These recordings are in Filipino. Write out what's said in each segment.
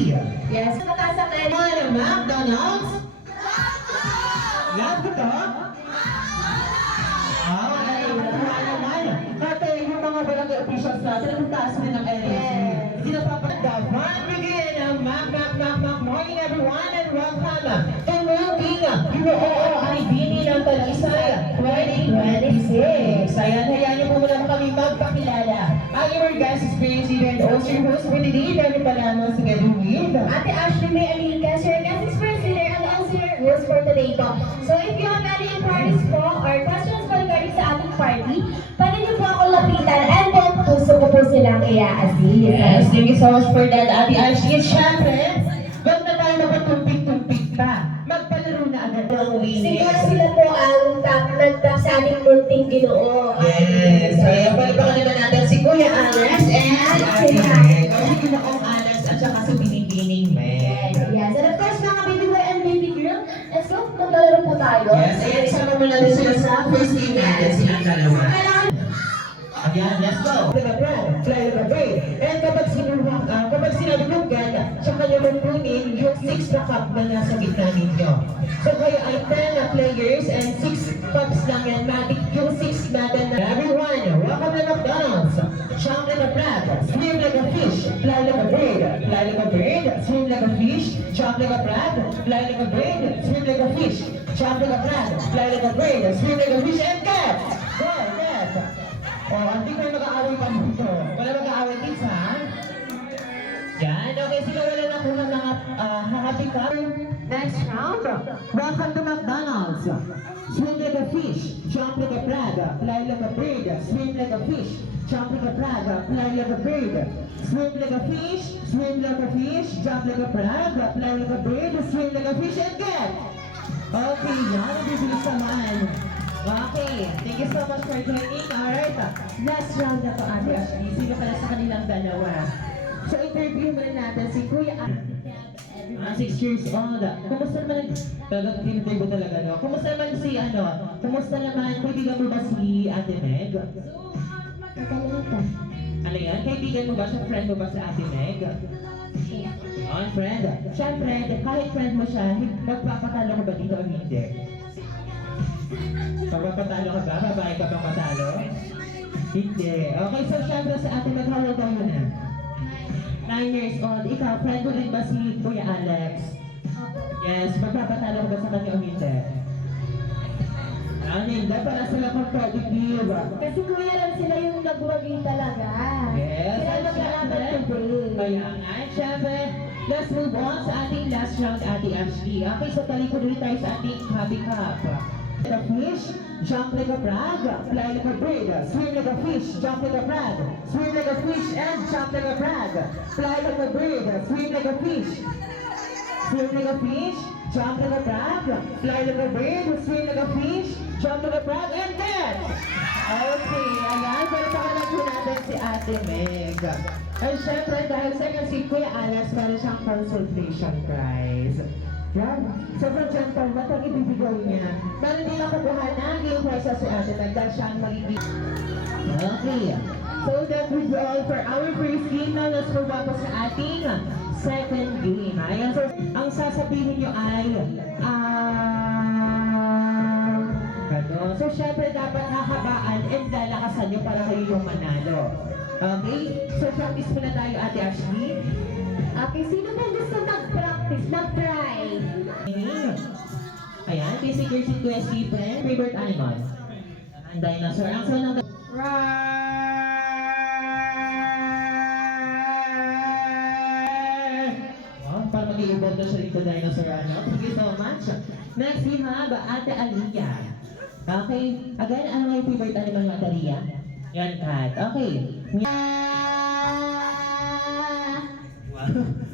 Ashley. Yes, nakasakay mo Ano, McDonald's? Love ko to? Ay, natuwa naman. Dati yung mga barangay officials natin, ang taas rin ng energy. Hindi napapagdapan. Begin ang morning everyone and welcome to moving UOO Bini ng Talisay 2026. Ayan, hayaan niyo po muna kami magpakilala. Ang your guest experience event also your host for the day, dahil pala mo sa Galuwid. Ate Ashley May Alincas, your guest experience leader and also your host for today po. So if you have any inquiries po or questions po regarding sa ating party, pwede niyo po ako lapitan and then puso ko po silang i-assist. Yes, thank you so much for that, Ate Ashley. At syempre, wag na tayo mapatumpik-tumpik pa. Magpalaro na agad ang winning. Siguro sila po ang nag-tap sa ating munting Ginoo. Yes, kaya palipakan naman natin si Kuya Alex and Ate Meg. Si Ginoong Alex at saka si Binibining Meg. Yes, and of course mga baby boy and baby girl, let's go, maglalaro po tayo. Yes, ayan, isama mo natin sila sa first game natin, silang dalawa. Kailangan Ayan, let's go! Fly like a bird. And kapag sinabi kong ganda, tsaka nyo kunin yung 6 na cup na nasa gitna ninyo. So kayo ay 10 na players and 6 cups lang yan. Matik yung 6 natin na. Everyone, welcome to McDonald's. Jump like a crab, swim like a fish, fly like a bird, fly like a bird, swim like a fish, jump like a crab, fly like a bird, swim like a fish, jump like a crab, fly like a bird, swim like a fish, and get! Go, get! Oh, hindi kayo mag-aaway pa dito. Wala mag-aaway kids, ha? Yan, okay, sila wala na kung mga happy cup. Next round, welcome to McDonald's. Swim like a fish, jump like a frog, fly like a bird, swim like a fish, jump like a frog, fly like a bird, swim like a fish, swim like a fish, jump like a frog, fly like a bird, swim like a fish, and get! Okay, yan, bibilis naman. Okay, thank you so much for joining. Alright, last round na to, Ate Ashley. Sino pala sa kanilang dalawa? So, interview muna natin si Kuya Alex. 6 years old. Kumusta naman, talagang tinitay talaga, no? Kumusta naman si, kumusta naman, kaibigan mo ba si Ate Meg? Ano yan? Kaibigan mo ba siya? Friend mo ba si Ate Meg? Oh, friend. Siyempre, kahit friend mo siya, magpapatalo ko ba dito o hindi? Pagpapatalo ka ba? Babae ka bang matalo? Hindi. Okay, so syempre sa ating maghawal tayo na. 9 years old. Ikaw, friend mo rin ba si Kuya Alex? Yes, magpapatalo ka ba sa kanya o hindi? Hindi, para sila competitive. kasi kuya lang sila yung nagwagi talaga. Yes, Sila at magkalaban syempre, today. kaya nga, syempre, let's move on sa ating last round, Ate Ashley. Okay, so talikod ulit tayo sa ating happy cup. Like a fish, jump like a frog, fly like a bird, swim like a fish, jump like a frog, swim like a fish, and jump like a frog, fly like a bird, swim like a fish, swim like a fish, jump like a frog, fly like a bird, swim like a fish, jump like a frog, and get! Okay, ayan, pero pakalag po natin si Ate Meg. Ay, syempre, dahil sa inyo si Kuya Alex, meron siyang consultation prize. Yan. Sobrang gentleman ang ibibigay niya. Pero hindi nakukuha ng yung kwesa si Ate Meg dahil siya ang magiging. Okay. So that would be all for our first game. Now let's move on po sa ating second game. Ayan. So, ang sasabihin nyo ay gano'n. So, syempre dapat hahabaan and lalakasan nyo para kayo yung manalo. Okay? So, practice muna tayo, Ate Ashley. Okay, sino ba gusto mag-practice? Mag-try. Ayan, basic your seat to Stephen. Favorite animal? Ang dinosaur. Ang sound ng oh, para mag-i-evolve na siya dito dinosaur. Thank you so much. Next, we have Ate Aliyah. Okay, again, ano nga yung favorite animal ng Ate Aliyah? Yan, cat. Okay.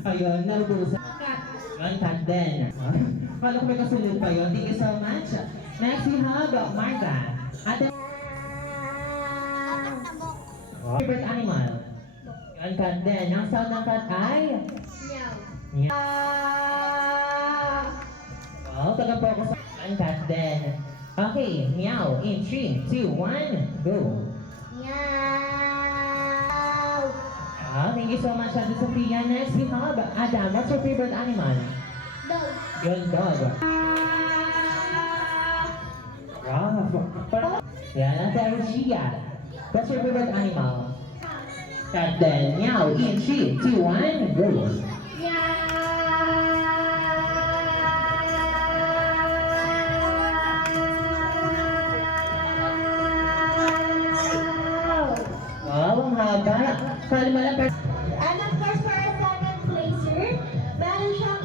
Ayun, narubusan. Yan, cat din. Kala ko may kasunod pa yun. Thank you so much. Next, we have Marga. Ate... Favorite animal? Yan, cat din. Ang sound ng cat ay... Meow. Wow, taga-focus sa... Yan, cat din. Okay, meow. In 3, 2, 1, go. Meow. Okay, thank you so much, Ate Sophia. Next, we have Adam. What's your favorite animal? Dog. Yun, dog. Yan, Ate Arcia. What's your favorite animal? Cat then. Meow. In 3, 2, 1, go. Wow, ang haba. Kalma lang. And of course, for our second placer, meron siyang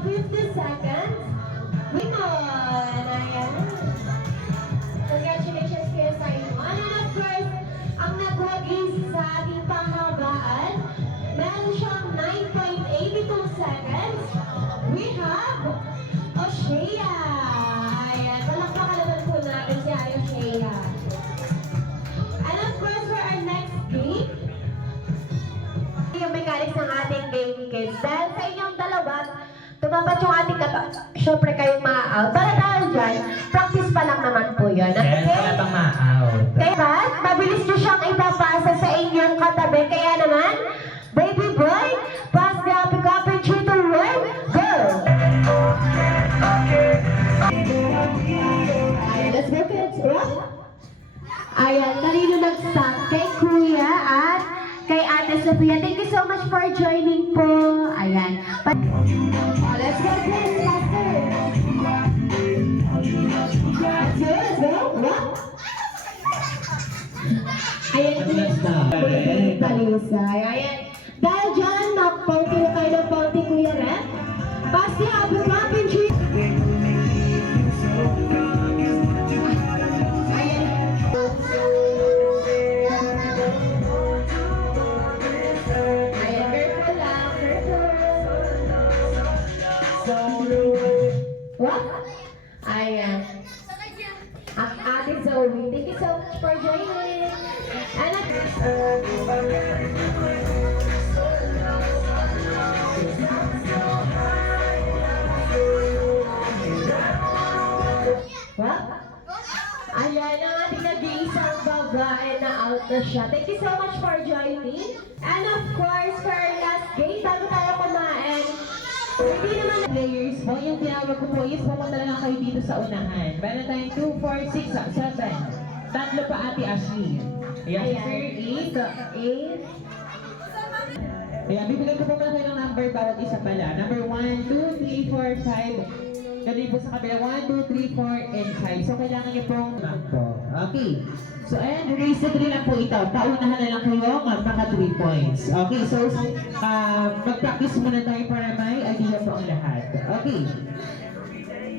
8.50 seconds. Limon! Ayan. Congratulations kaya sa inyo. And of course, ang nag-wagis sa ating panghabaan, meron siyang 9.82 seconds. We have Oshea. Ayan. Palakpakan naman po natin si Oshea. And of course, for our next game, yung mechanics ng ating game kids. Dahil sa inyong dalawa, tumapat yung ating syempre kayong ma-out. Para dahil dyan, practice pa lang naman po yun. Yes, wala pang ma-out. Kaya mabilis nyo siyang ipapasa sa inyong katabi. Kaya naman, baby boy, pass the copy 3 to 1, go! Ayan, let's go kids. Rock! Ayan, kanino nag-stop? Kay Kuya at kay Ate Sophia. Thank you so much for joining po. Ayan. Let's go kids, faster! Let's go! Rock! Ayan, kids. Talisay. Ayan. Dahil dyan, na-party na kayo ng party, Kuya Ren. Pass the happy clapping tree. Ayan, careful lang, careful. What? Ayan. Ang Ate Zoe, thank you so much for joining. And what? Ayan, ang ating nag-iisang babae na out na siya. Thank you so much for joining. And of course, for our last game, bago tayo kumain, hindi naman Players po, yung tinawag ko po is pumunta na lang kayo dito sa unahan. Meron tayong 2, 4, 6, 7. Tatlo pa Ate Ashley. Ayan, Ayan. sir, 8. Ayan, bibigyan ko po muna kayo ng number bawat isa pala. Number 1, 2, 3, 4, 5. Ganun po sa kabila, 1, 2, 3, 4, and 5. So, kailangan niyo pong po. Okay. So, ayan, race to 3 lang po ito. Paunahan na lang kayo, maka 3 points. Okay, so, mag-practice muna tayo para may idea po ang lahat. Okay.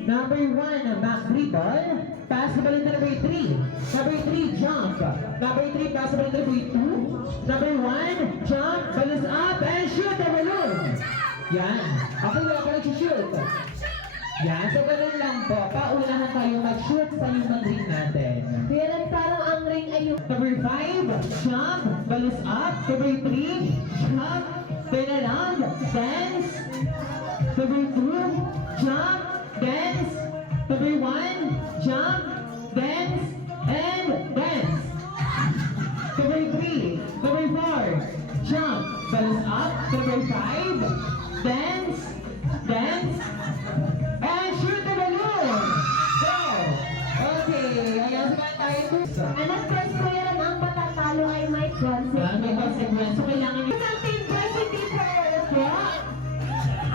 Number 1, back 3 ball. Pass the ball into number 3. Number 3, jump. Number 3, pass the ball into number 2. Number 1, jump, ball is up, and shoot the balloon. Yan. Okay, wala ka nag-shoot. Yan, so ganun lang po. Paunahan tayo mag-shoot sa yung mag-ring natin. Kaya lang parang ang ring ay yung... Number 5, jump, ball is up. Number 3, jump, turn around, dance. Number 2, jump, dance. Number 1, jump, dance, and dance. Number 3, number 4, jump, ball is up. Number 5, dance, dance, and shoot the balloon. Go! Okay, ayan sila tayo. And of course, Kuya Ren, ang patatalo ay may consequence. May consequence. So, kailangan nyo. Isang team boy, si Team Boy po.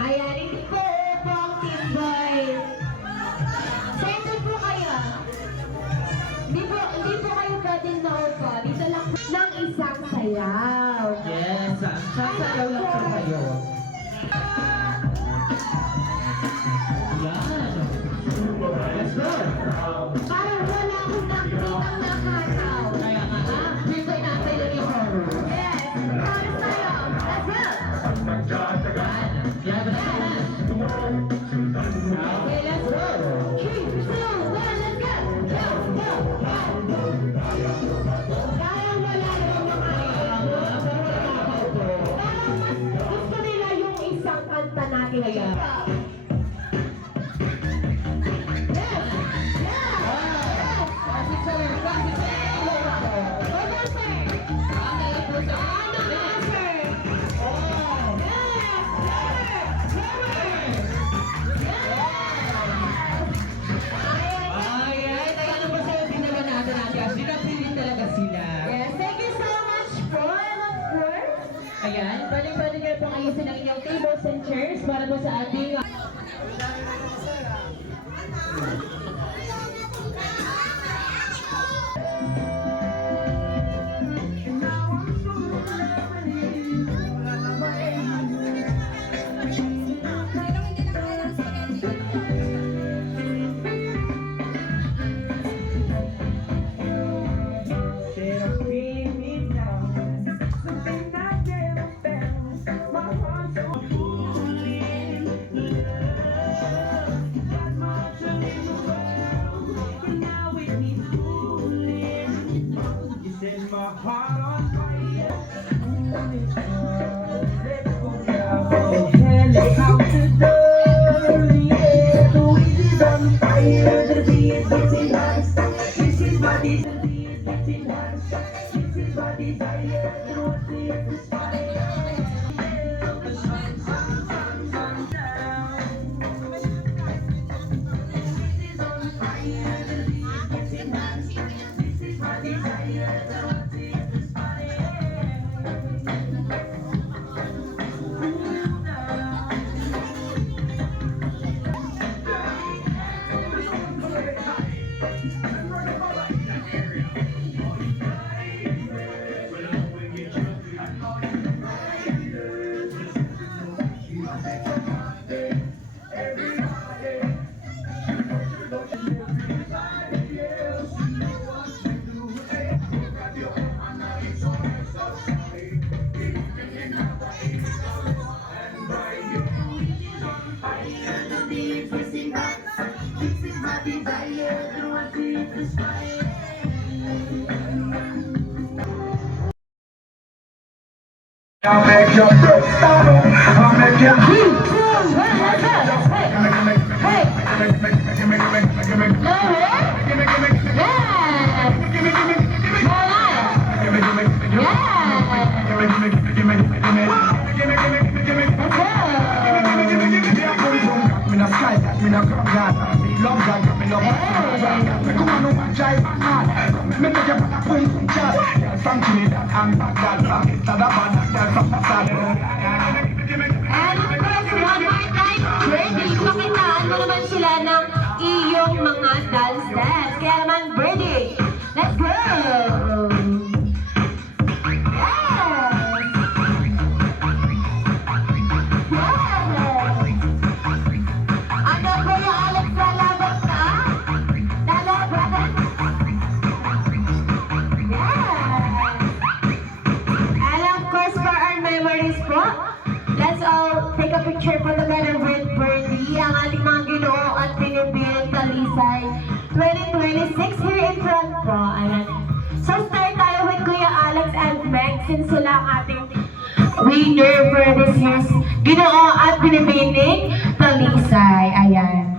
Ayan, hindi po po ang Team Boy. Center po kayo. Hindi po kayo pwedeng naupo. Dito lang po ng isang sayaw. Yes, sasayaw lang sa kayo. Yan. Let's go. Parang wala akong nakitang nakataw. Kaya nga, dito ay natin yung horror. Yes, promise tayo. Let's go. Yan, yan. Okay, let's go. 3, 2, 1, let's go. Go, go, go. Parang wala namang gusto nila yung isang kanta natin. Kaya, I'll make your foot start. I'll make your And of course, one more time, Birdie, pakitaan mo naman sila ng iyong mga dance steps. Kaya naman, Birdie, let's go! Yes! Yes! Ano ba yung Alex, lalaban ka? Lalaban? Yes! And of course, for our memories po, let's all take a picture po together with Birdie, ang ating mga Ginoo at Binibining Talisay 2026 here in front po. Ayan. So start tayo with Kuya Alex and Meg since sila ang ating winner for this year's Ginoo at Binibining Talisay. Ayan.